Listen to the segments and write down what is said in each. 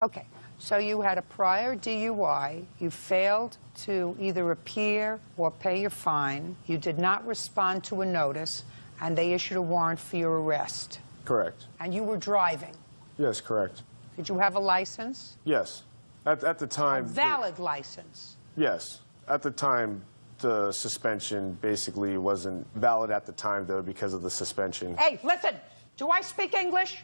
Okay, so you had a prior DUI, you failed to either appear or pay your fine, you did not respond to a notice, and they issued a warrant for your arrest. Correct. And you were driving. Yes, correct. Did you have a license? Yes. At the time... A valid license? Yes. At the time, the suspension basically wasn't valid at the time, though, because of the suspension. Hey, listen! Do I speak English?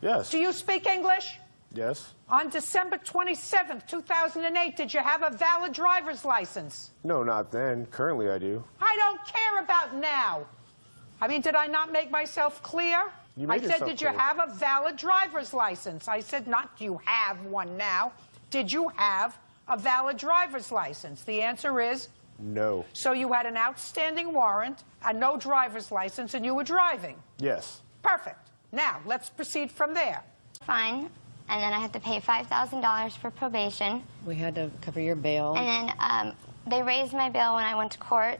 Yes. Do you speak English? Yes. On December 27th, 2008, did you have a valid driver's license? No, not then. Currently, I do. I don't care about now. I mean, did I not make myself clear? I said, did you have a valid driver's license? I said, not do you have one now. Did you have a valid driver's license? The answer is... No. So you had an outstanding warrant, and no driver's license, and you were driving? Yes. Perfect. Now, let's proceed from there. Fine. And then I had to pay $5,000 for probation. We had to cover your bail. And then they raised my bail when I went to court.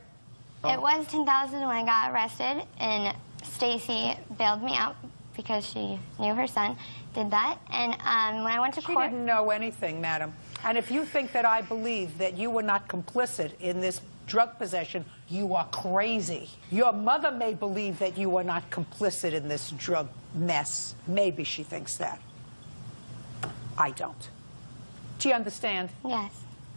It was $10,000 when I got arrested, and Stacy bailed me out because she knew her son did that. And when I went to court... She didn't know anything, madam. And if you think that I believe that you were not complicit in this drug possession, you are crazy. Your mother may believe that you are not complicit in this drug mess. Maybe she thinks that. I don't. Do you understand? Yes.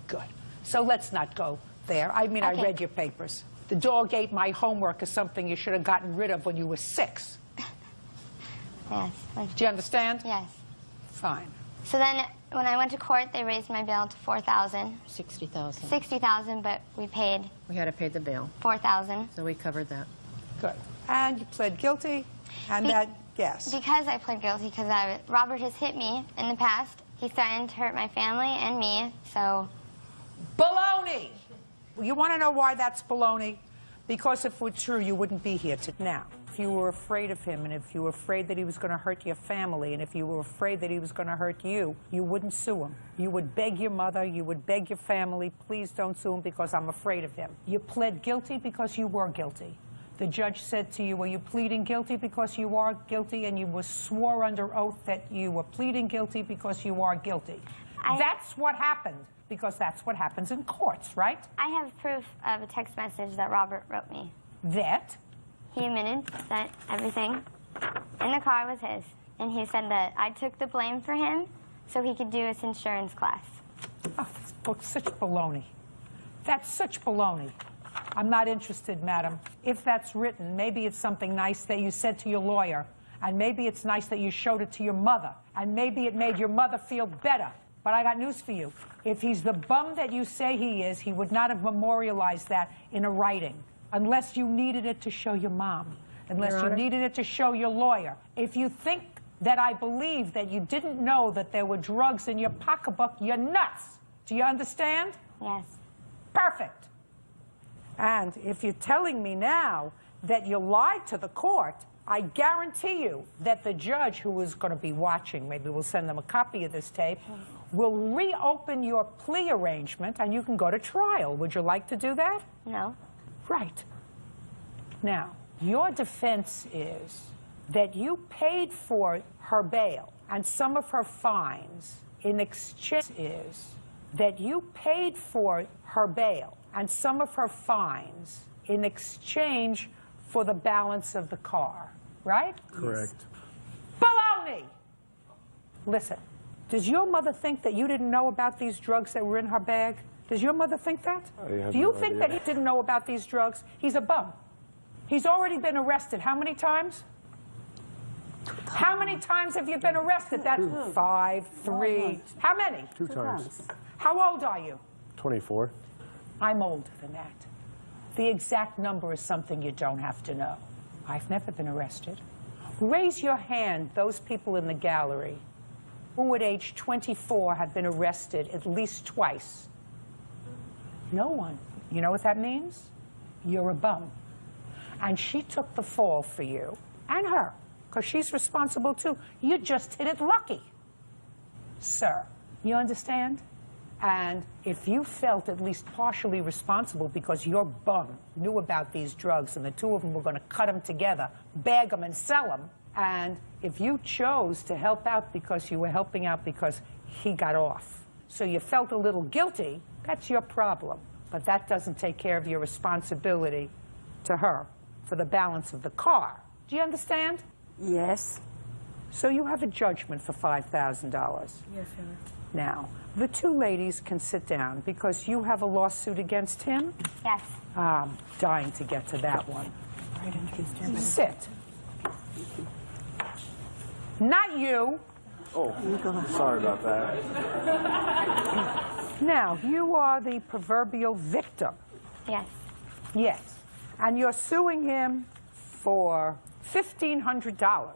Good. So let's not go there. I mean, okay. I read your papers. The dog ate my homework is something you should have gotten rid of when you were 6. Yes. Do you understand? Yes. Fine. So then, when I went to court, they raised my bail to $4,000. $60,000. $60,000, but we paid... We had to pay the bail. $4,000. So we covered that. Good. And you pled guilty, and yes. Because I pled guilty, because Robert has hit me in the past. He's threatened to hurt my family and me, so... Baloney! You want to know why that's baloney? Because if it were true, you wouldn't be here now. If you were afraid of him, and if you were afraid that he was going to hurt your family, and if you were afraid that he was going to hurt you, you wouldn't sue him. You would beg your mother, you would beg your family, please don't sue him because I'm afraid of him. You pled guilty because you were guilty. The judge said to you, are you pleading guilty because you are guilty? And you swore under oath that you were pleading guilty because you are guilty. That's what happened, because that's what happens in courts, right? I have proof of a text message that Robert wrote me. That? He admitted that everything in the car was his. And he said that I took the blame for him so he could do his insurance class. Oh, this book's such baloney. That's such baloney. I'm not interested, madam. If that's written, maybe it's something nice that you said to your lawyer, and maybe it's nice that you showed it to your mother, and maybe it made your mother feel better. But I got news for you. If he's the bum that you say he is, he would not have memorialized that in a writing, unless you needed it to show your mom, unless you needed it to show your lawyer. If you think that I believe that you didn't know that there were drugs in your pocketbook, you're nuts. Do you understand? Yes. Perfect. And if you're telling me now that you lied to the court, I guarantee you that the judge who is going to be watching, maybe we'll send them a copy of this tape, will reopen your plea arrangement and you can go to trial. Would you like to do that? No. Right. Now, your defense is that you paid for her bail and some of her fines in exchange that you paid for her bail and some of her fines in exchange for the balance of the car, right? Correct. Baloney! Listen, does your mother think that you didn't know about these drugs that were in her bag? Does your mother think that? Do you think that he didn't know about these drugs? He's a bum. He's already been arrested. How many times? How many times have you been arrested? That's 5, 3. How many? 2 times. How old are you? 24. I'm older than that. The exact number is something you don't have to know. I've never been arrested. Raise your hand, those people in the gallery who at age 24 have been arrested at least twice. No one. You know what that means? You're a bum. And she took the fall for you, and her, because she's responsible too. You just hit it lucky. Sir, you understand? And if you felt at least partially responsible because your bum knew about these drugs and the two of them were going to cut them together, bag them and sell them, and if you chose to help out because you were helping out because he got off. So you felt a little guilty. That's your problem. But that doesn't take care of your responsibility to her for the balance of the car. Do you understand? Yes. So you have a judgment for $5,000. Yes, Your Honor. Now, the two ladies can sit down because you have a lawsuit against him. Yes. I'm dying to get to that one. Sit. Not you. Oh, sorry about that. Now, you are the proverbial victim. Yes. Yes. And you're suing him for $1,500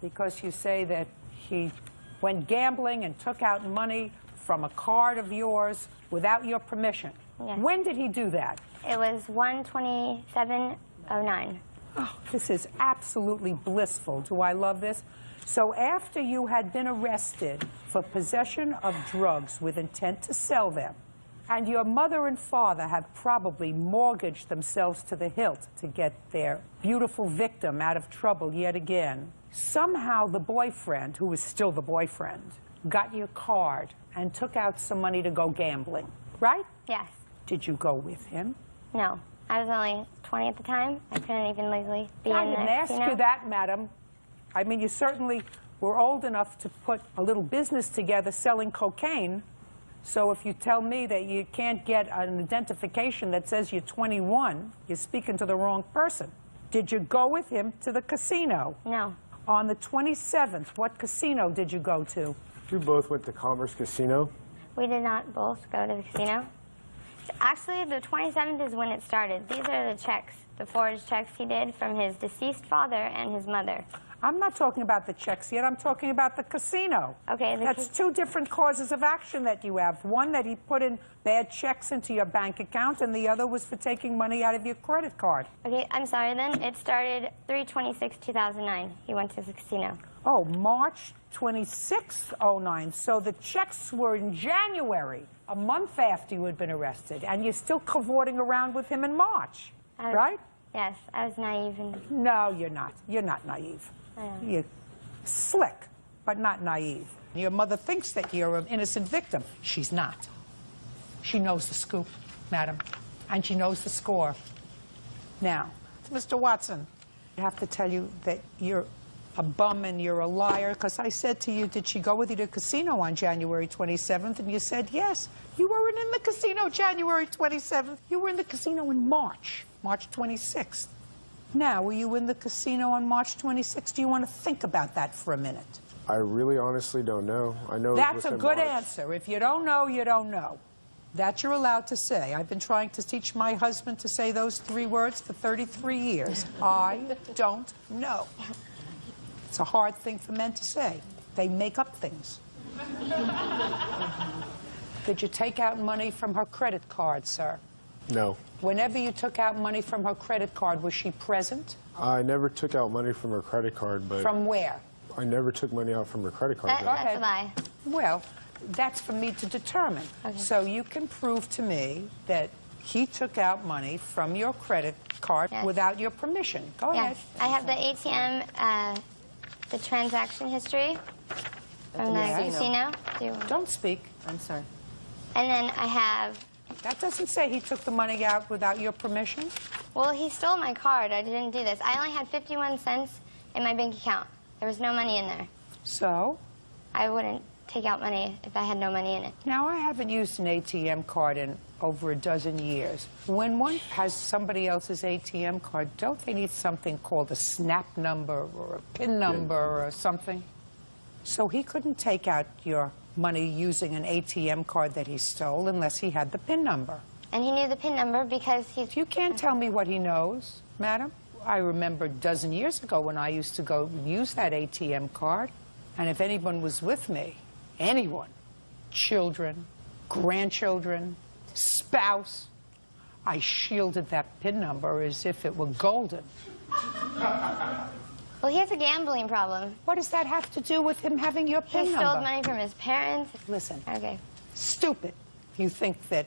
because you say that he went gambling and took out money from a card of yours without your permission. Yes. When did he do that? It was 1/27/09. Oh, this is absolutely blissful. Do I love this? So after you had been arrested for possession of drugs with intent to sell them, and your mother and father have probably mortgaged themselves to the hilt to get their beautiful victim out of trouble yet again, somehow the boyfriend, who is still the boyfriend, got your card and took out some money to go gambling, right? Yes. Did you go with him? No. I was only 20 at the time. I couldn't even legally be I in didn't the ask casino. you that, madam. I mean, you certainly were old enough to put a little business together selling cocaine. So if you tell me that you can't get an identification that says you're 21, you're speaking to the wrong person. Did you go with him to the casino? No. On the 27th, what casino did you go to? We both went to Commerce Casino. We did not both go to the casino. Actually, the 27th is when it started. These are the checks, the forged checks he did from his deceased father and his mother. I'm not talking about the checks yet. I'm talking about the casino. Okay. That's two different causes of action that you have. One, that he put in bad checks into your bank account, and the other was for taking money out of your credit card. Okay, I'm sorry then. It started 3/26/2009. He went to the casino. Oh, March 26th, 09. So the checks were in January, a month after you had been arrested, and you're still cavorting around with him in March, right? Yes, I was naive and... No, you're not. You're not naive. You're slick, but not naive. Your mother thinks that you're an innocent victim. She's not. She knows the scoop, madam, and she knows the score. Now, Mr. Watson, I have to tell you that you're a bum and you're a liar, because I said to you, did she go with you to the casino on January 27th? And you said yes. You weren't in the casino January 27th. You were in the casino in March 26th. Now, were you in the casino on March 26th? Do you want to think about that for a minute? I really honestly don't know. I know That's a within good March. answer. If you don't know, you don't know. That you're allowed to say. I've been trying to teach my husband to say those 3 words for 33 years. I don't know. It's a hard thing for men to say. They make up things. Did you take out money from her credit card, sir? No. Whenever you took out money from her credit card, was she present? I never took out money from her credit card, but... From where? I never took money out from her credit card. That's a lie. Well, that's for me to determine. Okay. So you can prove to me that he took out money from your credit card without your permission. Go ahead. Yes. I have the ATM, the transaction history from the casino. Don't speak. I'm sorry. And then I have... That doesn't say he took the money out without your permission. Well, he stole my card. I didn't do this. I only had 51 cents in my bank account. There was no money in there. So? I wouldn't take out money if I had no money in it. Now, I haven't used an ATM card in over a dozen years. When one has somebody else's ATM card, don't they need something called a snap number or a PIN number or something? So he couldn't take out your money using an ATM card that he stole unless he had the PIN number. And he knew the PIN number because he... You can't tell me what he knows, madam. I remember a dozen years ago when I used to go use that ATM card, and if anyone was with me, anyone, children, grandchildren, spouse, I shielded that PIN number as if it were golden. Well, he has a gambling problem. What does that have to do with him having your PIN He number? stole money from his parents. Listen. Okay. Stupid. You think that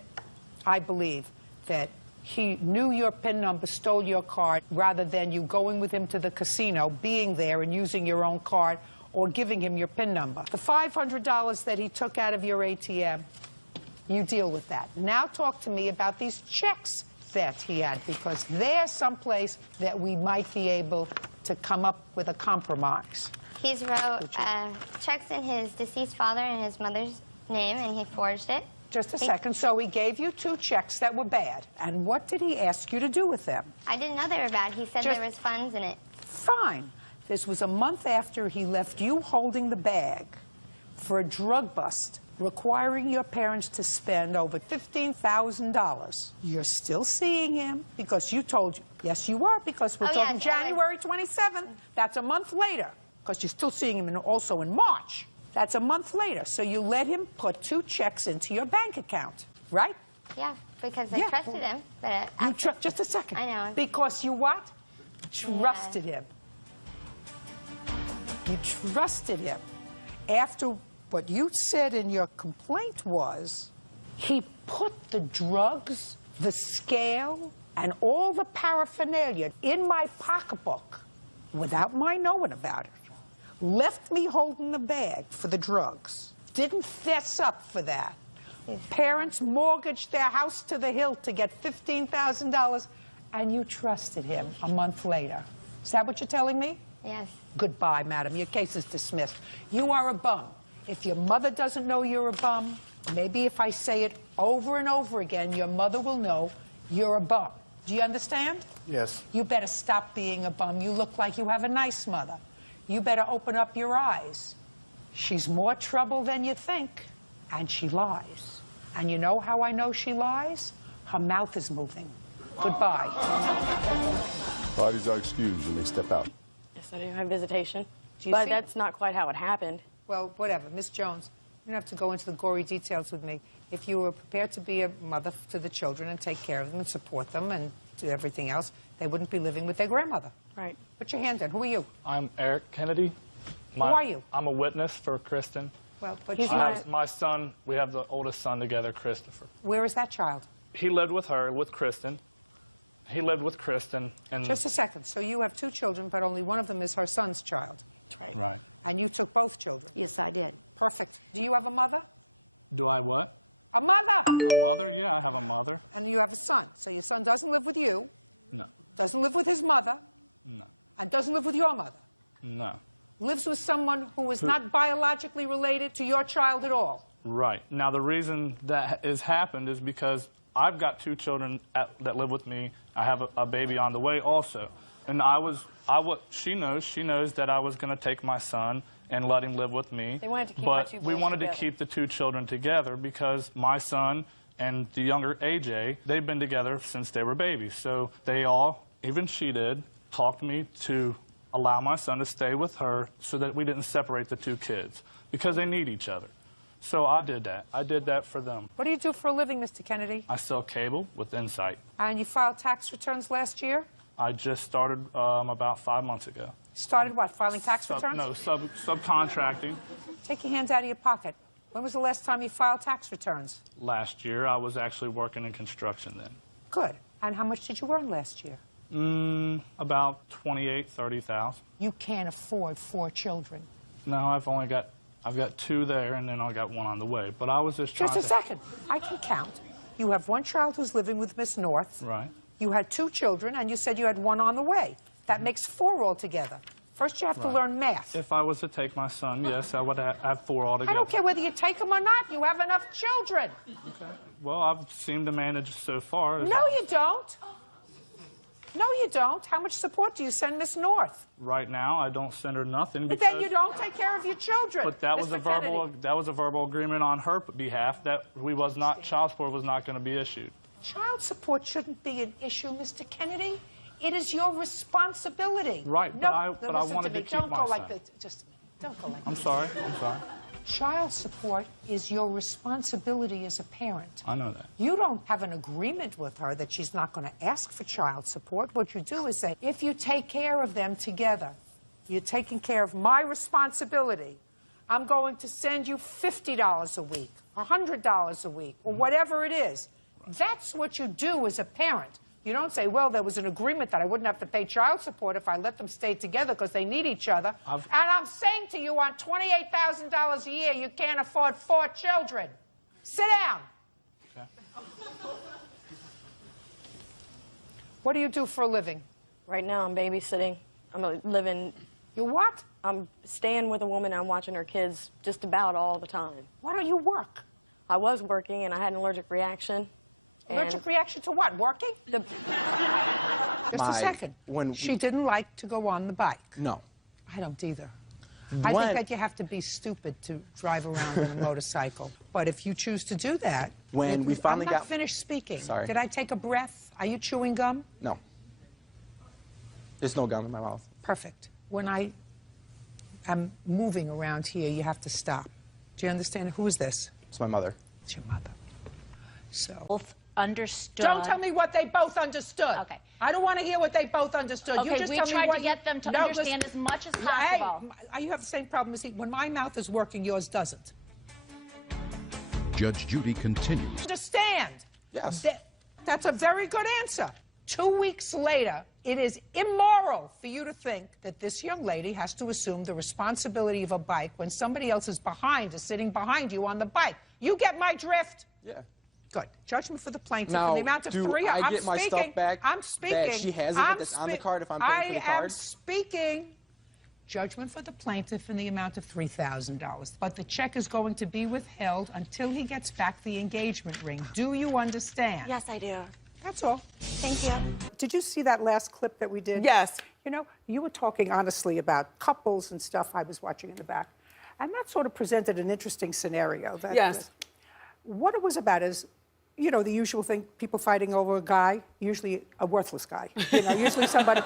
I believe that he knew your PIN number, stole your card, rather than you going with him to the casino, being there and using your own card, or giving him your PIN number. The $500 that he took out of your ATM, you deal with that. Now talk to me about these checks that he had, because there's someplace that we might be able to come up with a compromise. He's wrote checks in his deceased father and his mother's name, and he forged it. Just a second. So he gave you 2 checks that were bad. And what did he ask you to do with them? I didn't know they were bad. He said there was funds in it. Fine. This was a month after he left you holding the bag for a drug bust, requiring your parents to spend over $15,000. You're still seeing him because you told you. Yes, you were, because we're talking January 27th. That's a month later, because you're still seeing him also in March. That's a month later. So you let him put 2 checks into your bank account, right? Yeah, because I trusted him. But just a second. I know. Because you what? Trusted him. You trusted him. After what you said in your complaint was, he put the drugs, the scale, and all the paraphernalia in my pocketbook without my knowing about it. Left me holding the bag for the drugs. Didn't fess up for that. Parents mortgaged their house to the hilt to get $15,000, and you trusted him a month later. Is that what you're telling me? Yes. Goodbye, madam. Your case is dismissed. You are a bum. If your mother doesn't know you're a bum, maybe if I say it over and over again, your mother will know you're a bum. Do you understand? Yes. You better stop being a bum. You look like you have a nice mother. You better open up your eyes. She's more trouble than you think, and she lies. And you know how I know she lies? Her mouth is moving. Goodbye. Parties are excused. You may step out. Yes, I do have visitation. Do you But see- that's not quite how it happened. Well, whatever. Miss Jones, you don't have to go into the gory details with me. If you were prepared to be a mother to the children and take care of them and support them and do everything else, they wouldn't be living with their grandmother. Right. Put your hand in. Who are you? I'm Eric Kennedy. Who are you? I'm a witness for Kristen. Well, but He's I not- have my son. We have the oldest son together, Christopher. where is that child? He lived with her, with Kristen. He lived with Kristen, and Just a second. So you have 2 children, but only one of them is her son's child. Right. right. And you took both children. Yes, I did. Perfect. Do you have a mother? Do I what? A mother! A mother? Yeah, I have a mother. And you have a son. So your son doesn't live with you, No, doesn't live with his mother, no, and doesn't live with your mother. no. Lives with someone who is not biologically related to your child at all. Right. Now, the reason that has happened is because I've got 2 children that live with me. I have a baby on the way also. And she knows that I was going to take my son and let him live with me. They wanted to keep my but 2 we boys wanted together. to keep the 2 children together because my son and the younger AJ, they've been together since they were babies. So they all, even she did, talked me to allow my son to stay with her so that we didn't separate the 2 kids because they need each other. So I did that. I did that for them. What do you do for a living, Mr. Kennedy? I sell cable with Insight. And you filed tax returns last year? I just started about 5 months ago. Started what, filing tax returns? No, subcontracting. Take your hands out of your pocket. When was the last time you filed tax returns? Last year, I was actually working in construction then. Good. And how much did you earn last year? About 28, 30,000. You can't afford 4 children. No, I've got 2 there, and then I got 1 on the way. But I was just trying Just a second. I can count. You have 1 child who's living with Miss North. Right. You had 2 children, and you said you had 1 on the way. That makes 4 altogether. First, you have to learn math. If I was to take my son, yes, I would have 4 altogether. I don't care whether you take them or not. You have enough children. Okay. Well, I've seemed to manage so far. No, you don't. No, you don't. How much support do you send Miss North? Right now, I don't send her nothing But because... then you don't take care of your children. But that was Mr. a verbal. Kennedy. That was a verbal agreement on her behalf that child support was not going to be issued. Child support shouldn't be an issue, Mr. Kennedy. It is your responsibility. Right, No, but I listen wanted to me. to keep Don't my go like son. this. Just a minute. Don't go like I'm this. sorry. I'm sorry. Child support is your responsibility as a parent. I know that. You don't have an agreement with her that she's not going to ask for child support. What you do is say, if you take care of them together, you're taking care of my responsibility. I'm going to send you $50 a week, $100 a week, or whatever it is. That's what you do as a parent. You don't say, well, there was an agreement that I wouldn't have to pay child support if I let them stay together because they need each other. And I'm saying to you, on $28,000 a year, you can't afford 4 children. Sit down. Okay. What do you do for a living? Right now, I'm babysitting. I'm living. You what? I'm staying with a woman. I'm watching her kids just about all the time. Why don't you work? I was working, and I had an allergic reaction. Allergic reaction to what? Working? Just a second. She didn't like to go on the bike. No. I don't either. I think that you have to be stupid to drive around on a motorcycle. But if you choose to do that... When we finally I'm not finished speaking. Sorry. Did I take a breath? Are you chewing gum? No. There's no gum in my mouth. Perfect. When I am moving around here, you have to stop. Do you understand? Who is this? It's my mother. It's your mother. So... Both understood. Don't tell me what they both understood. Okay. I don't want to hear what they both understood. Okay, you just we tell me tried what to get them to understand as much as possible. Hey, you have the same problem as he. When my mouth is working, yours doesn't. Judge Judy continues. Understand? Yes. That's a very good answer. 2 weeks later, it is immoral for you to think that this young lady has to assume the responsibility of a bike when somebody else is sitting behind you on the bike. You get my drift? Yeah. Good. Judgment for the plaintiff Now, in the amount of do 3. I I'm get my speaking. stuff back I'm speaking. that she has it, that's on the card if I'm paying for the card? I'm speaking. Judgment for the plaintiff in the amount of $3,000. But the check is going to be withheld until he gets back the engagement ring. Do you understand? Yes, I do. That's all. Thank you. Did you see that last clip that we did? Yes. You know, you were talking honestly about couples and stuff I was watching in the back. And that sort of presented an interesting scenario. That, Yes. What it was about is, you know, the usual thing, people fighting over a guy, usually a worthless guy. You know, usually somebody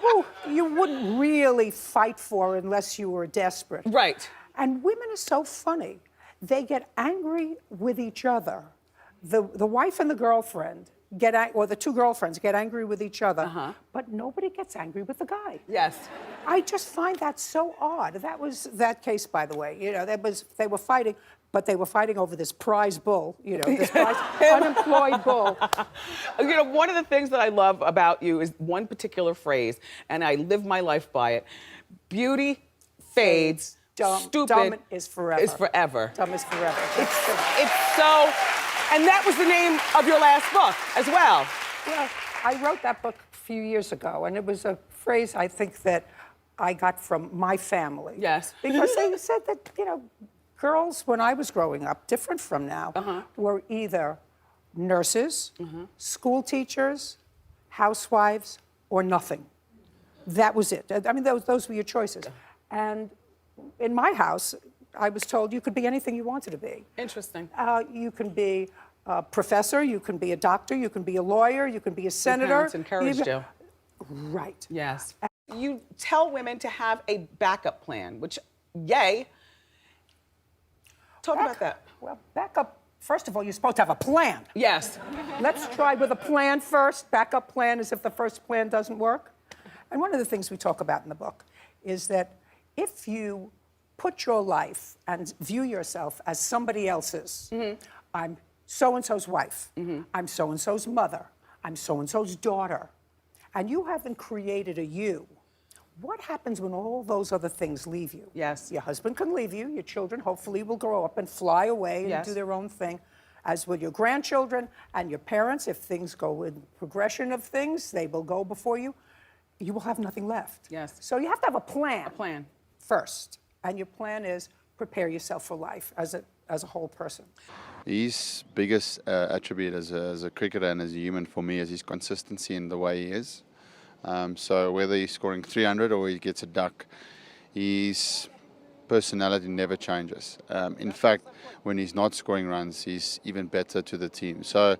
who you wouldn't really fight for unless you were desperate. Right. And women are so funny. They get angry with each other. The wife and the girlfriend or the 2 girlfriends get angry with each other, but nobody gets angry with the guy. Yes. I just find that so odd. That was that case, by the way. You know, they were fighting, but they were fighting over this prize bull, you know, this prize unemployed bull. You know, one of the things that I love about you is one particular phrase, and I live my life by it. Beauty fades, stupid dumb is forever. Is forever. Dumb is forever. It's so, and that was the name of your last book as well. Well, I wrote that book a few years ago, and it was a phrase I think that I got from my family. Yes. Because they said that, you know, girls, when I was growing up, different from now, were either nurses, school teachers, housewives, or nothing. That was it. I mean, those were your choices. And in my house, I was told you could be anything you wanted to be. Interesting. You can be a professor, you can be a doctor, you can be a lawyer, you can be a senator. Your parents encouraged you. Right. Yes. You tell women to have a backup plan, which, yay. Talk about that. Well, backup, first of all, you're supposed to have a plan. Yes. Let's try with a plan first. Backup plan is if the first plan doesn't work. And one of the things we talk about in the book is that if you put your life and view yourself as somebody else's, I'm so-and-so's wife, I'm so-and-so's mother, I'm so-and-so's daughter, and you haven't created a you, what happens when all those other things leave you? Yes. Your husband can leave you, your children hopefully will grow up and fly away and do their own thing, as will your grandchildren and your parents. If things go in progression of things, they will go before you. You will have nothing left. Yes. So you have to have a plan. A plan. First. And your plan is prepare yourself for life as a whole person. His biggest attribute as a cricketer and as a human for me is his consistency in the way he is. So whether he's scoring 300 or he gets a duck, his personality never changes. In fact, when he's not scoring runs, he's even better to the team. So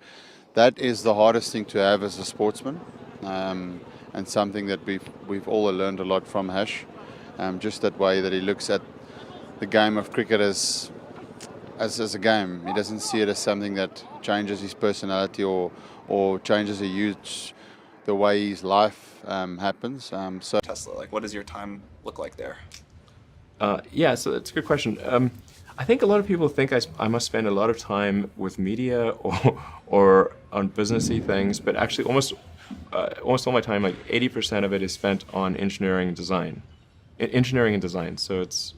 that is the hardest thing to have as a sportsman, and something that we've all learned a lot from Hash. Just that way that he looks at the game of cricket as a game. He doesn't see it as something that changes his personality or changes a huge the way his life happens. So Tesla, like, what does your time look like there? Yeah, so that's a good question. I think a lot of people think I must spend a lot of time with media or on businessy things, but actually almost all my time, like 80% of it is spent on engineering and design. So it's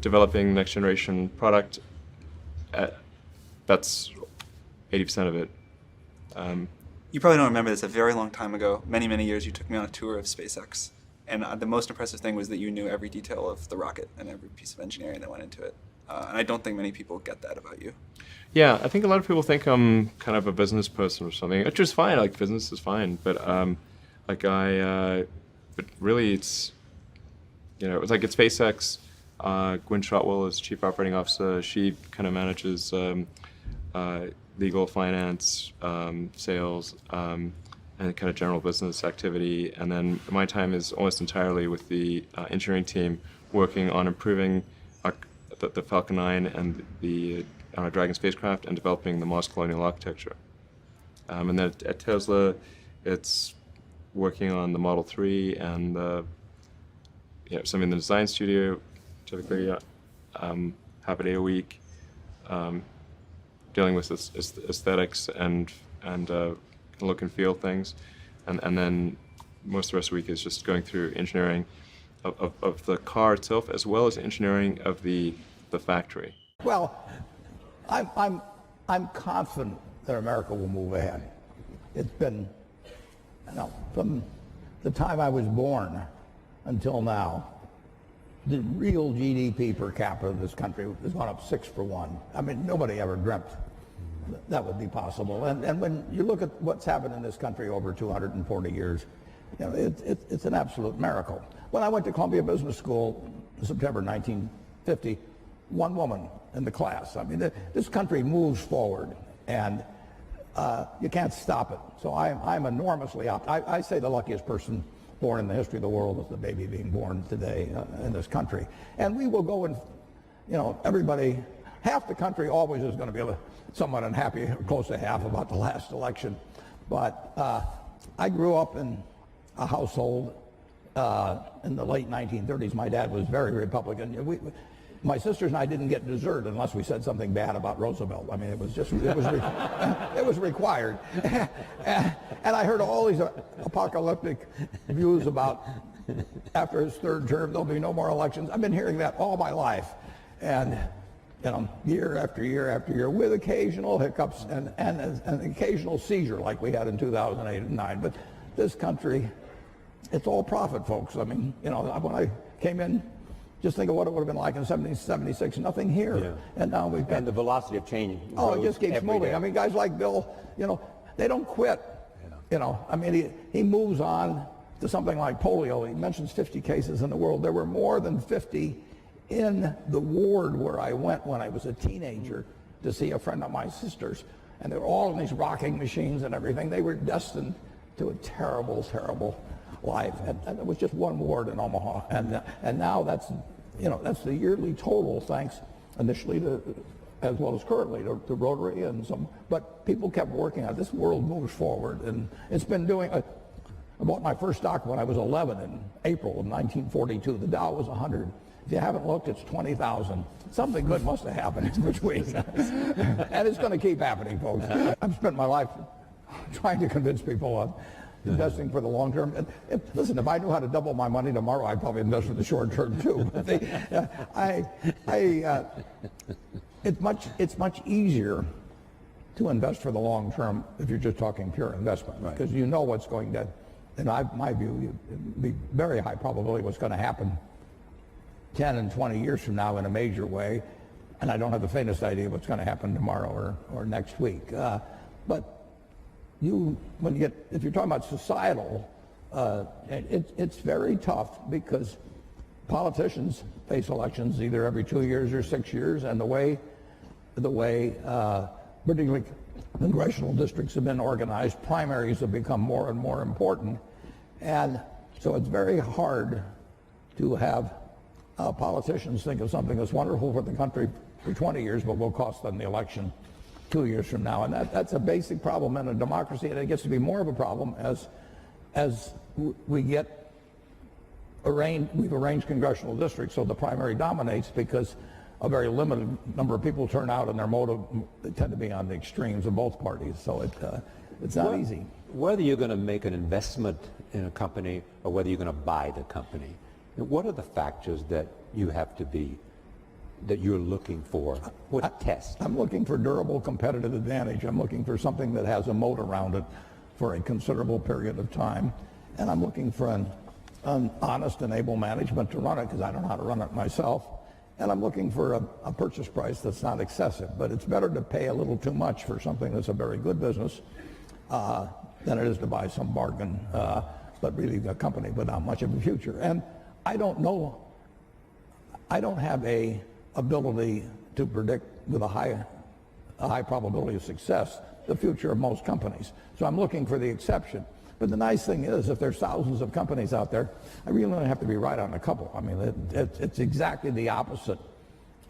developing next generation product. That's 80% of it. You probably don't remember this. A very long time ago, many, many years, you took me on a tour of SpaceX. And the most impressive thing was that you knew every detail of the rocket and every piece of engineering that went into it. And I don't think many people get that about you. Yeah, I think a lot of people think I'm kind of a business person or something, which is fine. Like, business is fine, but but really, it's it's like at SpaceX. Gwynne Shotwell is chief operating officer. She kind of manages legal, finance, sales, and kind of general business activity. And then my time is almost entirely with the engineering team, working on improving the Falcon 9 and the Dragon spacecraft, and developing the Mars colonial architecture. And then at Tesla, it's working on the Model 3 and some in the design studio, typically half a day a week, dealing with aesthetics and look and feel things, and then most of the rest of the week is just going through engineering of the car itself, as well as engineering of the factory. Well, I'm confident that America will move ahead. It's been, from the time I was born until now, the real GDP per capita of this country has gone up 6 for 1. I mean, nobody ever dreamt that would be possible. And when you look at what's happened in this country over 240 years, it's an absolute miracle. When I went to Columbia Business School in September 1950, one woman in the class. I mean, this country moves forward, and you can't stop it. So I'm enormously optimistic. I say the luckiest person born in the history of the world is the baby being born today in this country. And we will go and, everybody, half the country always is going to be somewhat unhappy, or close to half, about the last election. But I grew up in a household in the late 1930s. My dad was very Republican. My sisters and I didn't get dessert unless we said something bad about Roosevelt. I mean, it was required. And I heard all these apocalyptic views about after his third term, there'll be no more elections. I've been hearing that all my life. And, year after year after year, with occasional hiccups and an occasional seizure like we had in 2008 and 2009. But this country, it's all profit, folks. I mean, when I came in, just think of what it would have been like in 1776, nothing here. Yeah. And now we've got... And the velocity of change. Oh, it just keeps moving. Day. I mean, guys like Bill, they don't quit. Yeah. I mean, he moves on to something like polio. He mentions 50 cases in the world. There were more than 50 in the ward where I went when I was a teenager to see a friend of my sister's. And they were all in these rocking machines and everything. They were destined to a terrible, terrible life. And it was just one ward in Omaha. And now that's the yearly total, thanks initially to, as well as currently, to Rotary and some, but people kept working on it. This world moves forward, and it's been doing, I bought my first stock when I was 11 in April of 1942. The Dow was 100. If you haven't looked, it's 20,000. Something good must have happened in between. And it's going to keep happening, folks. I've spent my life trying to convince people investing for the long term. Listen, if I knew how to double my money tomorrow, I'd probably invest for the short term too. It's much easier to invest for the long term if you're just talking pure investment, because you know what's going to, in my view, it'd be very high probability what's going to happen 10 and 20 years from now in a major way, and I don't have the faintest idea what's going to happen tomorrow or next week. But if you're talking about societal, it's very tough because politicians face elections either every 2 years or 6 years, and the way particularly congressional districts have been organized, primaries have become more and more important, and so it's very hard to have politicians think of something that's wonderful for the country for 20 years, but will cost them the election 2 years from now. And that's a basic problem in a democracy, and it gets to be more of a problem as we've arranged congressional districts so the primary dominates, because a very limited number of people turn out, and their motive, they tend to be on the extremes of both parties. So it's not easy. Whether you're going to make an investment in a company or whether you're going to buy the company, what are the factors that you have to be, that you're looking for? What test? I'm looking for durable competitive advantage. I'm looking for something that has a moat around it for a considerable period of time. And I'm looking for an honest and able management to run it, because I don't know how to run it myself. And I'm looking for a purchase price that's not excessive. But it's better to pay a little too much for something that's a very good business than it is to buy some bargain, but really a company without much of a future. And I don't know, I don't have a ability to predict with a high probability of success the future of most companies. So I'm looking for the exception. But the nice thing is, if there's thousands of companies out there, I really don't have to be right on a couple. I mean, it's exactly the opposite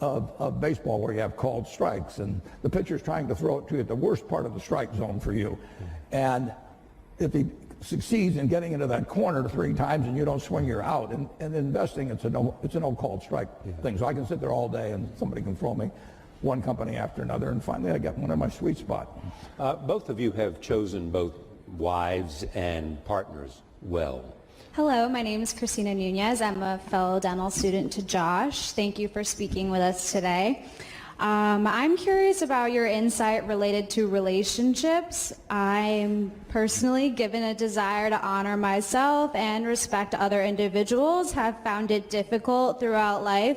of baseball, where you have called strikes, and the pitcher's trying to throw it to you at the worst part of the strike zone for you. And if he succeeds in getting into that corner 3 times and you don't swing, you're out. And investing, it's a no called strike thing. So I can sit there all day and somebody can throw me one company after another, and finally I get one in my sweet spot. Both of you have chosen both wives and partners well. Hello, my name is Christina Nunez. I'm a fellow dental student to Josh. Thank you for speaking with us today. I'm curious about your insight related to relationships. I'm personally, given a desire to honor myself and respect other individuals, have found it difficult throughout life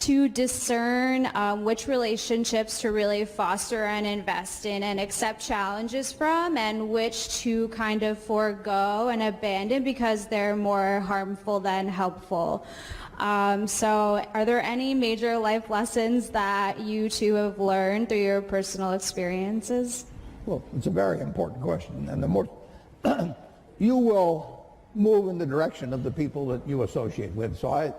to discern which relationships to really foster and invest in and accept challenges from, and which to kind of forego and abandon because they're more harmful than helpful. So are there any major life lessons that you two have learned through your personal experiences? Well, it's a very important question, and the more you will move in the direction of the people that you associate with. So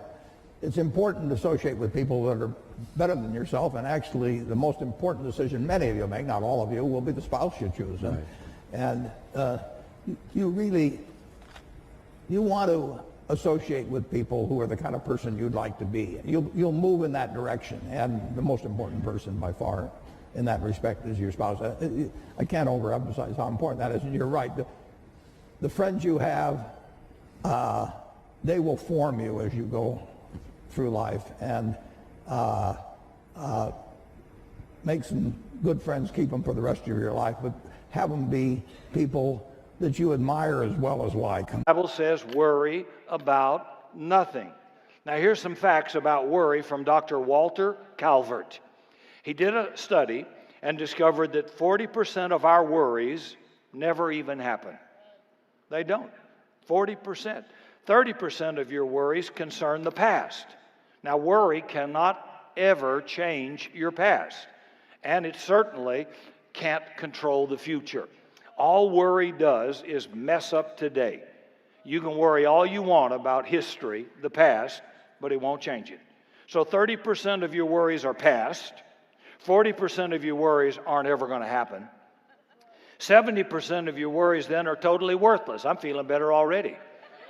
it's important to associate with people that are better than yourself, and actually the most important decision many of you make, not all of you, will be the spouse you choose. Right. And you want to associate with people who are the kind of person you'd like to be. You'll move in that direction, and the most important person by far in that respect is your spouse. I can't overemphasize how important that is, and you're right. The friends you have, they will form you as you go through life, and make some good friends, keep them for the rest of your life, but have them be people that you admire as well as like. The Bible says worry about nothing. Now here's some facts about worry from Dr. Walter Calvert. He did a study and discovered that 40% of our worries never even happen. They don't. 40%. 30% of your worries concern the past. Now, worry cannot ever change your past, and it certainly can't control the future. All worry does is mess up today. You can worry all you want about history, the past, but it won't change it. So 30% of your worries are past. 40% of your worries aren't ever going to happen. 70% of your worries then are totally worthless. I'm feeling better already.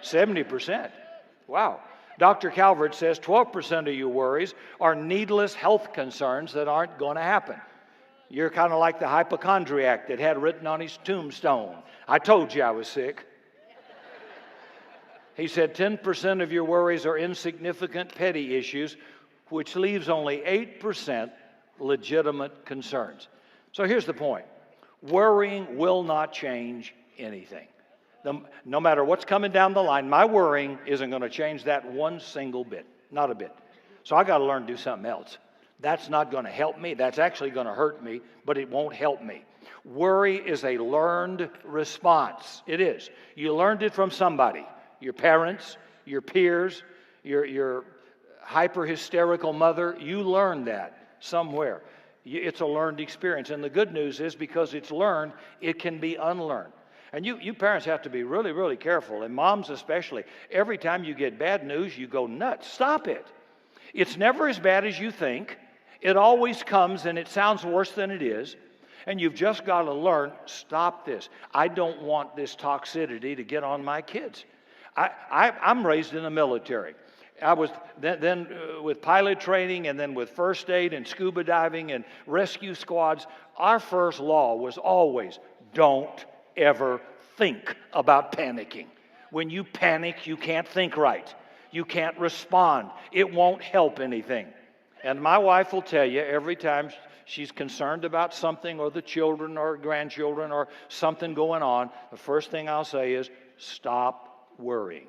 70%. Wow. Dr. Calvert says 12% of your worries are needless health concerns that aren't going to happen. You're kind of like the hypochondriac that had written on his tombstone, "I told you I was sick." He said 10% of your worries are insignificant petty issues, which leaves only 8% legitimate concerns. So here's the point. Worrying will not change anything. No matter what's coming down the line, my worrying isn't going to change that one single bit, not a bit. So I got to learn to do something else. That's not going to help me. That's actually going to hurt me, but it won't help me. Worry is a learned response. It is. You learned it from somebody, your parents, your peers, your hyper-hysterical mother. You learned that somewhere. It's a learned experience. And the good news is, because it's learned, it can be unlearned. And you parents have to be really, really careful, and moms especially. Every time you get bad news, you go nuts. Stop it. It's never as bad as you think. It always comes, and it sounds worse than it is. And you've just got to learn, stop this. I don't want this toxicity to get on my kids. I'm raised in the military. I was then with pilot training and then with first aid and scuba diving and rescue squads. Our first law was always don't ever think about panicking. When you panic, you can't think right. You can't respond. It won't help anything. And my wife will tell you every time she's concerned about something or the children or grandchildren or something going on, the first thing I'll say is, stop worrying.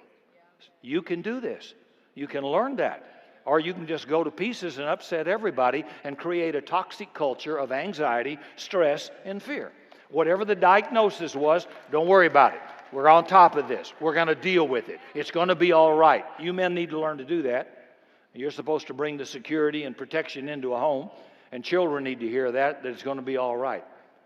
You can do this. You can learn that. Or you can just go to pieces and upset everybody and create a toxic culture of anxiety, stress, and fear. Whatever the diagnosis was, don't worry about it. We're on top of this. We're going to deal with it. It's going to be all right. You men need to learn to do that. You're supposed to bring the security and protection into a home, and children need to hear that it's going to be all right.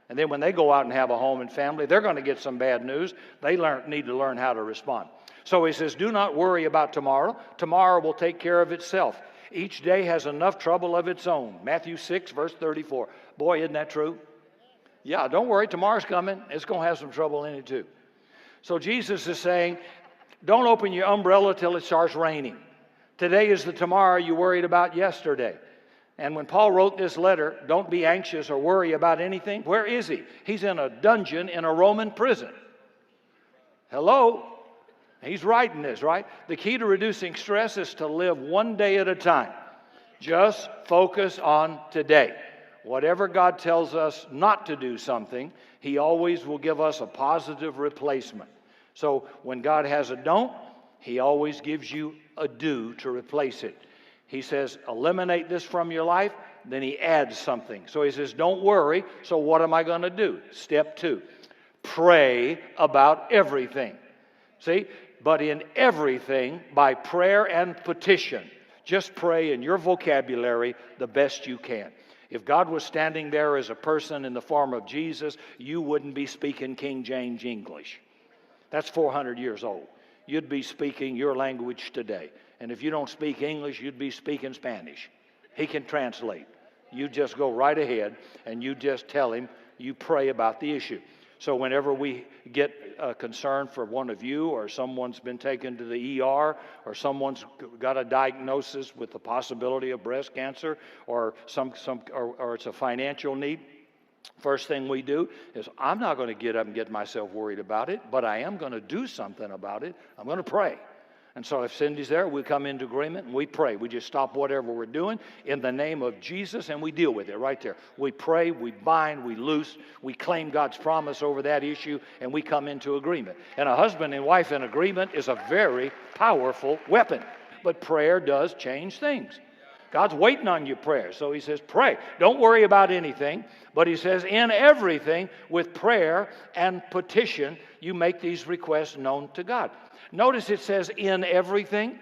And then when they go out and have a home and family, they're going to get some bad news. They need to learn how to respond. So he says, do not worry about tomorrow. Tomorrow will take care of itself. Each day has enough trouble of its own. Matthew 6, verse 34. Boy, isn't that true? Yeah, don't worry. Tomorrow's coming. It's going to have some trouble in it too. So Jesus is saying, don't open your umbrella till it starts raining. Today is the tomorrow you worried about yesterday. And when Paul wrote this letter, don't be anxious or worry about anything. Where is he? He's in a dungeon in a Roman prison. Hello? He's writing this, right? The key to reducing stress is to live one day at a time. Just focus on today. Whatever God tells us not to do something, He always will give us a positive replacement. So when God has a don't, He always gives you a do to replace it. He says, eliminate this from your life, then He adds something. So He says, don't worry. So what am I going to do? Step 2, pray about everything. See? But in everything, by prayer and petition, just pray in your vocabulary the best you can. If God was standing there as a person in the form of Jesus, you wouldn't be speaking King James English. That's 400 years old. You'd be speaking your language today. And if you don't speak English, you'd be speaking Spanish. He can translate. You just go right ahead and you just tell Him, you pray about the issue. So whenever we get a concern for one of you, or someone's been taken to the ER, or someone's got a diagnosis with the possibility of breast cancer, or or it's a financial need, first thing we do is, I'm not going to get up and get myself worried about it, but I am going to do something about it. I'm going to pray. And so if Cindy's there, we come into agreement and we pray. We just stop whatever we're doing in the name of Jesus and we deal with it right there. We pray, we bind, we loose, we claim God's promise over that issue, and we come into agreement. And a husband and wife in agreement is a very powerful weapon. But prayer does change things. God's waiting on your prayer. So He says, pray. Don't worry about anything. But He says, in everything, with prayer and petition, you make these requests known to God. Notice it says, in everything.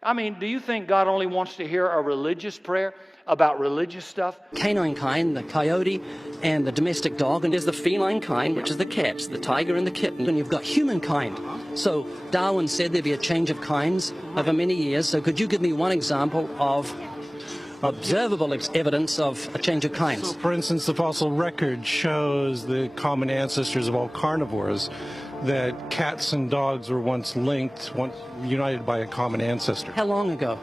I mean, do you think God only wants to hear a religious prayer about religious stuff? Canine kind, the coyote and the domestic dog, and there's the feline kind, which is the cats, the tiger and the kitten, and you've got humankind. So Darwin said there'd be a change of kinds over many years. So could you give me one example of observable evidence of a change of kinds? So, for instance, the fossil record shows the common ancestors of all carnivores, that cats and dogs were once linked, once united by a common ancestor. How long ago?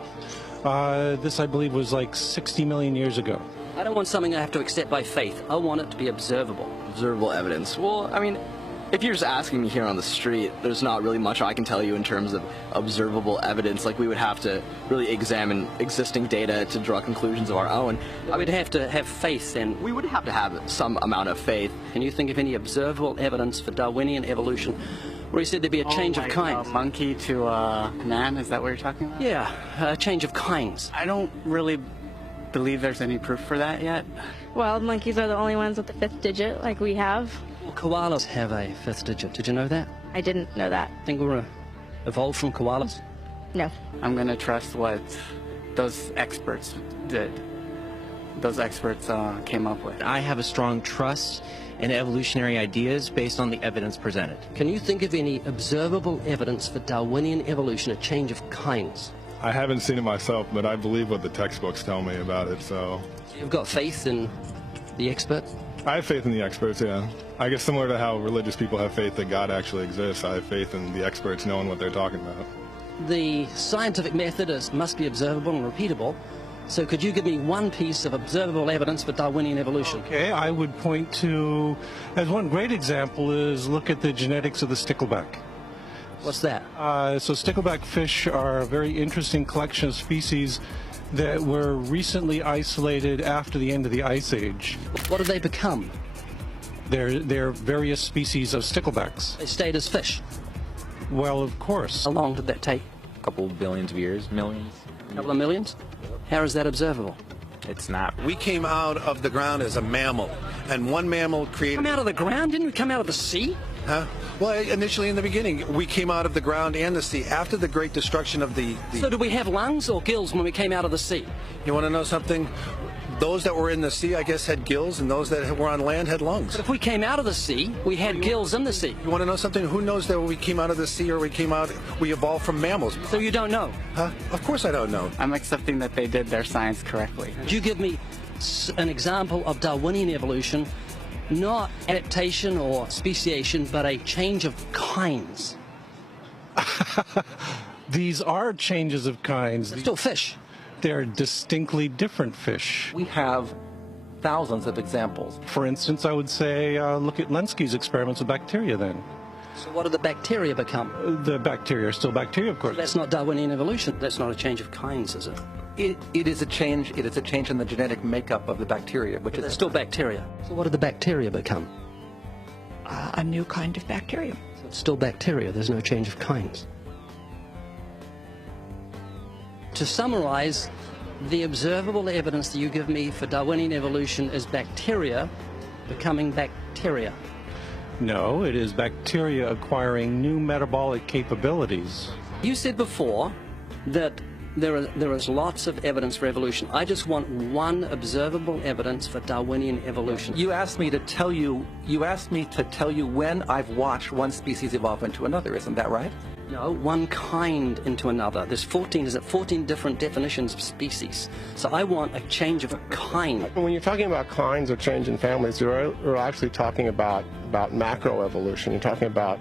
This, I believe, was like 60 million years ago. I don't want something I have to accept by faith. I want it to be observable. Observable evidence. Well, I mean, if you're just asking me here on the street, there's not really much I can tell you in terms of observable evidence. Like, we would have to really examine existing data to draw conclusions of our own. I would have to have faith, and we would have to have some amount of faith. Can you think of any observable evidence for Darwinian evolution where he said there'd be a change of kinds? Monkey to man, is that what you're talking about? Yeah, a change of kinds. I don't really believe there's any proof for that yet. Well, monkeys are the only ones with the 5th digit, like we have. Koalas have a 5th digit. Did you know that? I didn't know that. Think we're evolved from koalas? No. I'm going to trust what those experts did. Those experts came up with. I have a strong trust in evolutionary ideas based on the evidence presented. Can you think of any observable evidence for Darwinian evolution, a change of kinds? I haven't seen it myself, but I believe what the textbooks tell me about it, so... You've got faith in the experts? I have faith in the experts, yeah. I guess similar to how religious people have faith that God actually exists, I have faith in the experts knowing what they're talking about. the scientific method must be observable and repeatable. So could you give me one piece of observable evidence for Darwinian evolution? Okay, I would point to, as one great example is look at the genetics of the stickleback. What's that? So stickleback fish are a very interesting collection of species that were recently isolated after the end of the Ice Age. What did they become? They're various species of sticklebacks. They stayed as fish? Well, of course. How long did that take? A couple billions of years, millions. A couple of millions? How is that observable? It's not. We came out of the ground as a mammal, and one mammal created... Come out of the ground? Didn't we come out of the sea? Huh? Well, initially in the beginning, we came out of the ground and the sea. After the great destruction of the... So did we have lungs or gills when we came out of the sea? You want to know something? Those that were in the sea, I guess, had gills, and those that were on land had lungs. But if we came out of the sea, we had gills in the sea. You want to know something? Who knows that we came out of the sea or we evolved from mammals? So you don't know? Huh? Of course I don't know. I'm accepting that they did their science correctly. Could you give me an example of Darwinian evolution, not adaptation or speciation, but a change of kinds? These are changes of kinds. They're still fish. They're distinctly different fish. We have thousands of examples. For instance, I would say look at Lenski's experiments with bacteria then. So what did the bacteria become? The bacteria are still bacteria, of course. So that's not Darwinian evolution. That's not a change of kinds, is it? It is a change. It is a change in the genetic makeup of the bacteria, which is still bacteria. So what did the bacteria become? A new kind of bacterium. So it's still bacteria. There's no change of kinds. To summarize, the observable evidence that you give me for Darwinian evolution is bacteria becoming bacteria. No, it is bacteria acquiring new metabolic capabilities. You said before that there is lots of evidence for evolution. I just want one observable evidence for Darwinian evolution. You asked me to tell you when I've watched one species evolve into another, isn't that right? No, one kind into another. There's 14 different definitions of species. So I want a change of kind. When you're talking about kinds or change in families, you're actually talking about macroevolution. You're talking about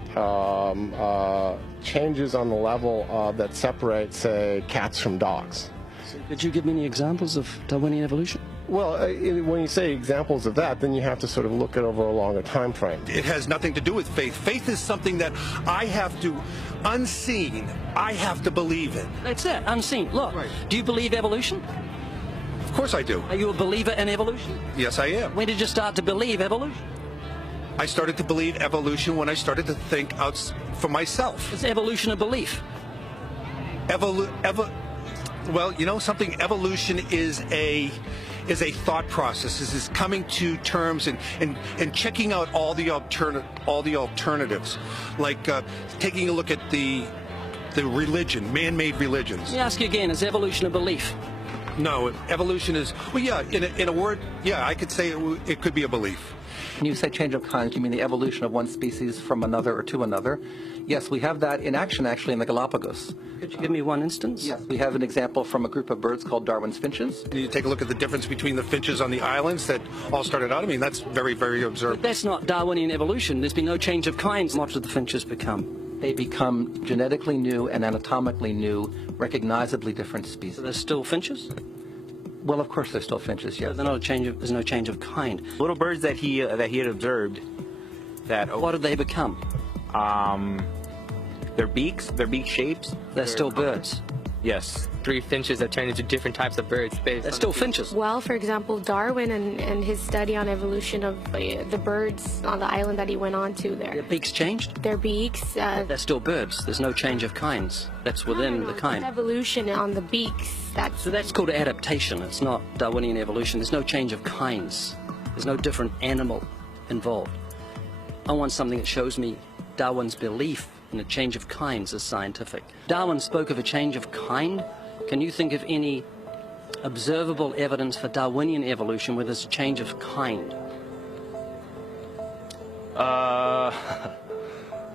changes on the level that separate, say, cats from dogs. So could you give me any examples of Darwinian evolution? Well, when you say examples of that, then you have to sort of look at over a longer time frame. It has nothing to do with faith. Faith is something that I have to, unseen, I have to believe in. That's it, unseen. Look, right. Do you believe evolution? Of course I do. Are you a believer in evolution? Yes, I am. When did you start to believe evolution? I started to believe evolution when I started to think out for myself. Is evolution a belief? Well, you know something? Evolution is a thought process. This is coming to terms and checking out all the alternatives, like taking a look at the religion, man-made religions. Let me ask you again: is evolution a belief? No, evolution is, well, yeah. In a word, yeah, I could say it could be a belief. When you say change of kinds, you mean the evolution of one species from another or to another? Yes, we have that in action, actually, in the Galapagos. Could you give me one instance? Yes, we have an example from a group of birds called Darwin's finches. You take a look at the difference between the finches on the islands that all started out. I mean, that's very, very observable. But that's not Darwinian evolution. There's been no change of kinds. What did the finches become? They become genetically new and anatomically new, recognizably different species. So they're still finches? Well, of course, they're still finches, yes. So there's no change of kind. Little birds that he had observed, that what did they become? Their beaks, their beak shapes. They're still birds. Yes. 3 finches have turned into different types of birds. They're still finches. Well, for example, Darwin and his study on evolution of the birds on the island that he went on to there. Their beaks changed? Their beaks. They're still birds. There's no change of kinds. That's within the kind. Evolution on the beaks. So that's called adaptation. It's not Darwinian evolution. There's no change of kinds. There's no different animal involved. I want something that shows me Darwin's belief in a change of kinds is scientific. Darwin spoke of a change of kind. Can you think of any observable evidence for Darwinian evolution where there's a change of kind?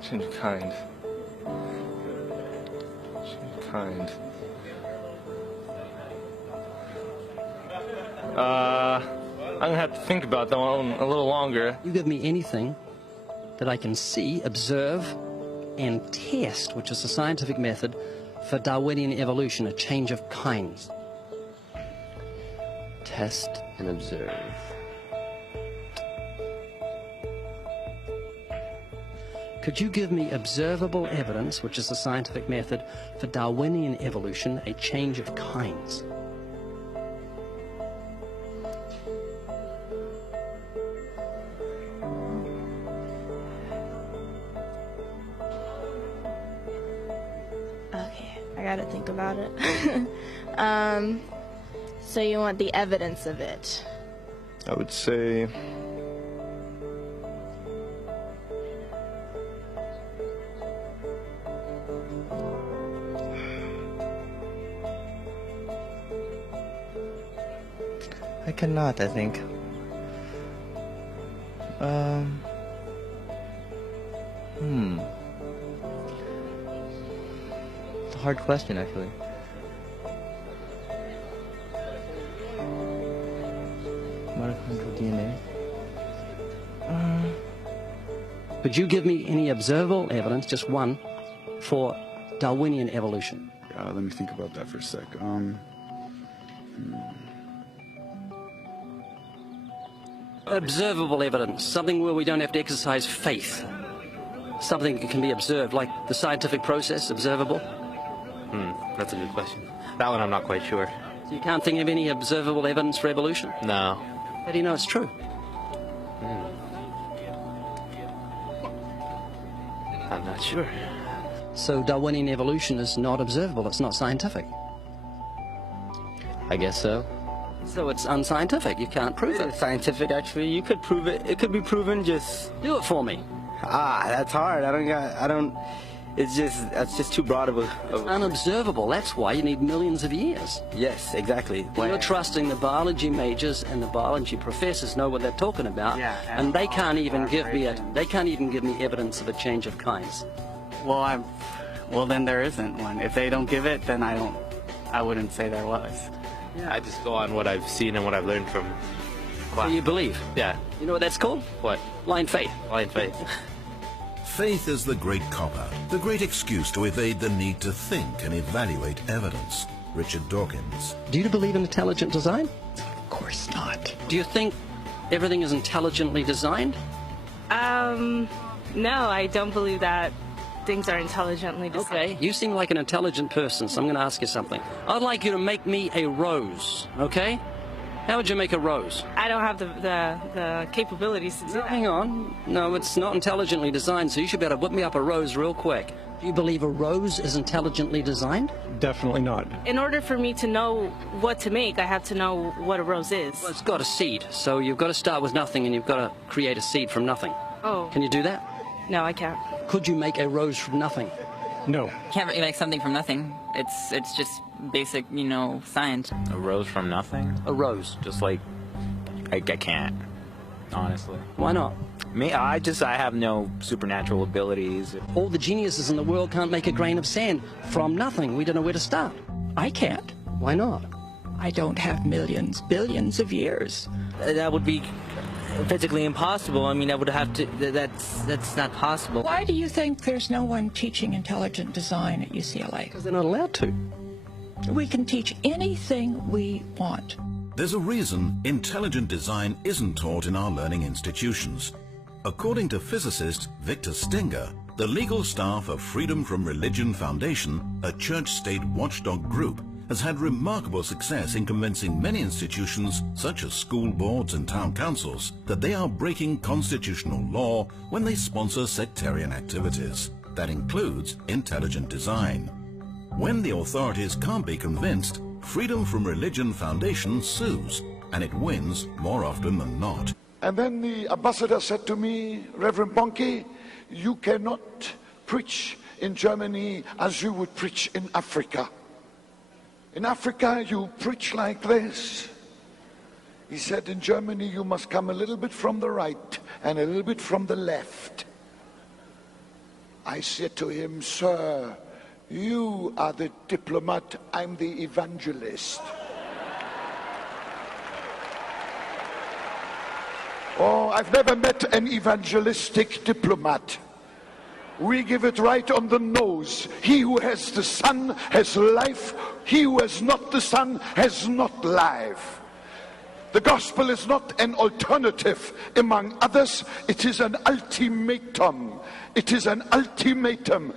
Change of kind. Change of kind. I'm gonna have to think about that one a little longer. You give me anything that I can see, observe, and test, which is a scientific method, for Darwinian evolution, a change of kinds? Test and observe. Could you give me observable evidence, which is the scientific method, for Darwinian evolution, a change of kinds? Okay, I gotta think about it. So you want the evidence of it? I would say I cannot, I think. It's a hard question, actually. Mitochondrial DNA. Could you give me any observable evidence, just one, for Darwinian evolution? Yeah, let me think about that for a sec. Observable evidence, something where we don't have to exercise faith. Something that can be observed, like the scientific process, observable. That's a good question. That one I'm not quite sure. So you can't think of any observable evidence for evolution? No. How do you know it's true? I'm not sure. So Darwinian evolution is not observable, it's not scientific. I guess so. So it's unscientific, you can't prove it. It's scientific, actually. You could prove it. It could be proven, just... Do it for me. That's hard. That's just too broad of a... Unobservable, that's why you need millions of years. Yes, exactly. You're trusting the biology majors and the biology professors know what they're talking about, and they can't even give me evidence of a change of kinds. Well, then there isn't one. If they don't give it, then I wouldn't say there was. Yeah. I just go on what I've seen and what I've learned from class. So you believe? Yeah. You know what that's called? What? Blind faith. Blind faith. Faith is the great cop-out, the great excuse to evade the need to think and evaluate evidence. Richard Dawkins. Do you believe in intelligent design? Of course not. Do you think everything is intelligently designed? No, I don't believe that things are intelligently designed. Okay, you seem like an intelligent person, so I'm going to ask you something. I'd like you to make me a rose, okay? How would you make a rose? I don't have the capabilities to do that. Hang on. No, it's not intelligently designed, so you should be able to whip me up a rose real quick. Do you believe a rose is intelligently designed? Definitely not. In order for me to know what to make, I have to know what a rose is. Well, it's got a seed, so you've got to start with nothing and you've got to create a seed from nothing. Oh. Can you do that? No, I can't. Could you make a rose from nothing? No. Can't really make something from nothing. It's just basic, science. A rose from nothing? A rose. Just like, I can't, honestly. Why not? Me, I have no supernatural abilities. All the geniuses in the world can't make a grain of sand from nothing. We don't know where to start. I can't. Why not? I don't have millions, billions of years. That would be physically impossible. I mean, I would have to. That's not possible. Why do you think there's no one teaching intelligent design at UCLA? Because they're not allowed to. We can teach anything we want. There's a reason intelligent design isn't taught in our learning institutions. According to physicist Victor Stenger, the legal staff of Freedom from Religion Foundation, a church-state watchdog group, has had remarkable success in convincing many institutions, such as school boards and town councils, that they are breaking constitutional law when they sponsor sectarian activities. That includes intelligent design. When the authorities can't be convinced, Freedom from Religion Foundation sues, and it wins more often than not. And then the ambassador said to me, Reverend Bonke, you cannot preach in Germany as you would preach in Africa. In Africa, you preach like this. He said, in Germany, you must come a little bit from the right and a little bit from the left. I said to him, sir, you are the diplomat, I'm the evangelist. Oh, I've never met an evangelistic diplomat. we give it right on the nose. He who has the Son has life. He who has not the Son has not life. The gospel is not an alternative among others. It is an ultimatum. It is an ultimatum.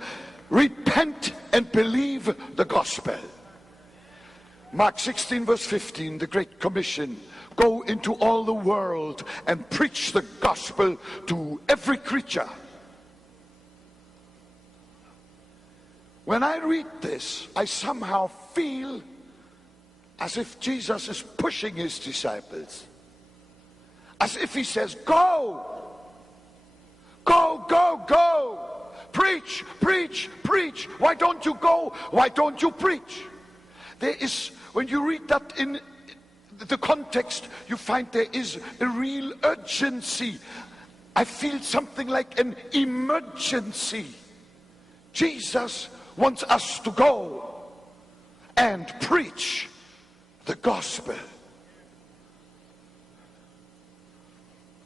Repent and believe the gospel. Mark 16 verse 15, the Great Commission. Go into all the world and preach the gospel to every creature. When I read this, I somehow feel as if Jesus is pushing his disciples. As if he says, go, go, go, go. Preach, preach, preach. Why don't you go? Why don't you preach? There is, when you read that in the context, you find there is a real urgency. I feel something like an emergency. Jesus wants us to go and preach the gospel.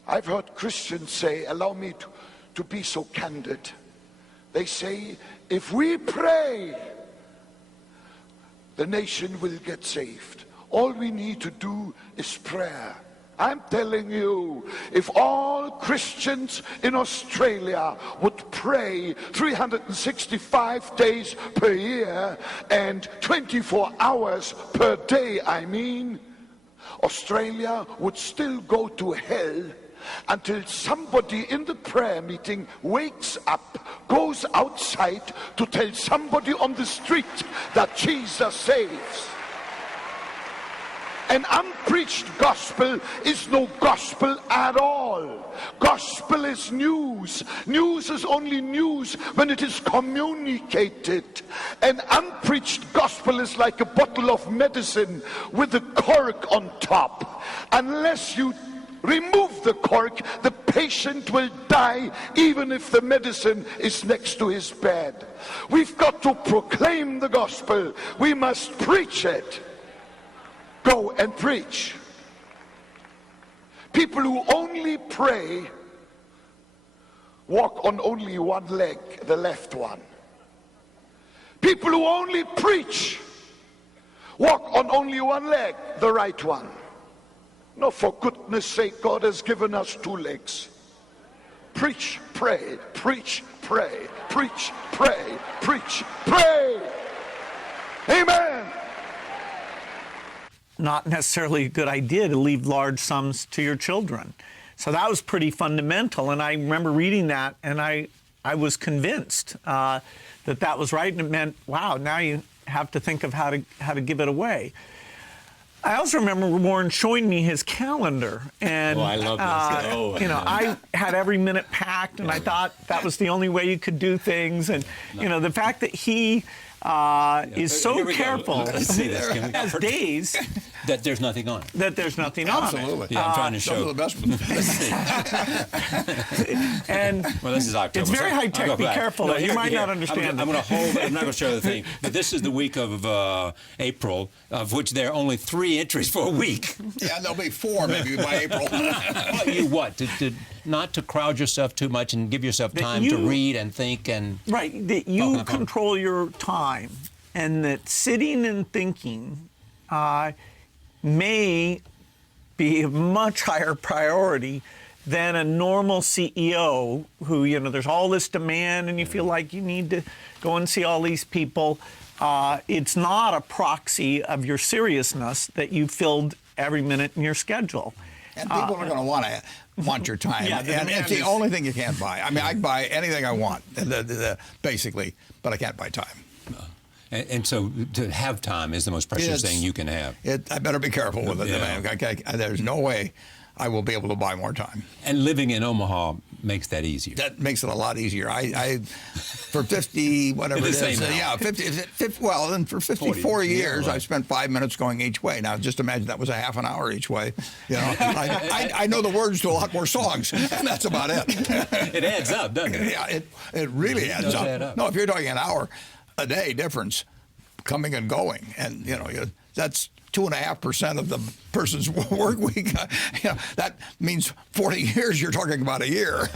I've heard Christians say, allow me to be so candid. They say, if we pray, the nation will get saved. All we need to do is prayer. I'm telling you, if all Christians in Australia would pray 365 days per year and 24 hours per day, Australia would still go to hell until somebody in the prayer meeting wakes up, goes outside to tell somebody on the street that Jesus saves. An unpreached gospel is no gospel at all. Gospel is news. News is only news when it is communicated. An unpreached gospel is like a bottle of medicine with a cork on top. Unless you remove the cork, the patient will die even if the medicine is next to his bed. We've got to proclaim the gospel. We must preach it. Go and preach. People who only pray walk on only one leg, the left one. People who only preach walk on only one leg, the right one. No, for goodness sake, God has given us two legs. Preach, pray, preach, pray, preach, pray, preach, pray. Amen. Not necessarily a good idea to leave large sums to your children. So that was pretty fundamental. And I remember reading that, and I was convinced that that was right. And it meant, wow, now you have to think of how to give it away. I also remember Warren showing me his calendar, and I love this. I had every minute packed, and I thought that was the only way you could do things. And the fact that he is so careful as days that there's nothing on it. That there's nothing on it. Absolutely. Yeah, I'm trying to show. The best one. And well, this is October. It's very high tech. Be careful. You might not understand. I'm going to hold. I'm not going to show the thing. But this is the week of April, of which there are only 3 entries for a week. Yeah, there'll be 4 maybe by April. Not to crowd yourself too much and give yourself time to read and think and that you control your time, and that sitting and thinking may be a much higher priority than a normal CEO who, there's all this demand and you feel like you need to go and see all these people. It's not a proxy of your seriousness that you filled every minute in your schedule. And people are going to want your time. And it's the only thing you can't buy. I mean, I can buy anything I want, basically, but I can't buy time. And so to have time is the most precious thing you can have. I better be careful with it. Yeah. There's no way I will be able to buy more time. And living in Omaha makes that easier. That makes it a lot easier. I for 50, whatever it is, and for 54 years, I've spent 5 minutes going each way. Now, just imagine that was a half an hour each way. I know the words to a lot more songs, and that's about it. It adds up, doesn't it? Yeah, it really adds up. No, if you're talking an hour a day difference coming and going, and that's 2.5% of the person's work week. That means 40 years. You're talking about a year.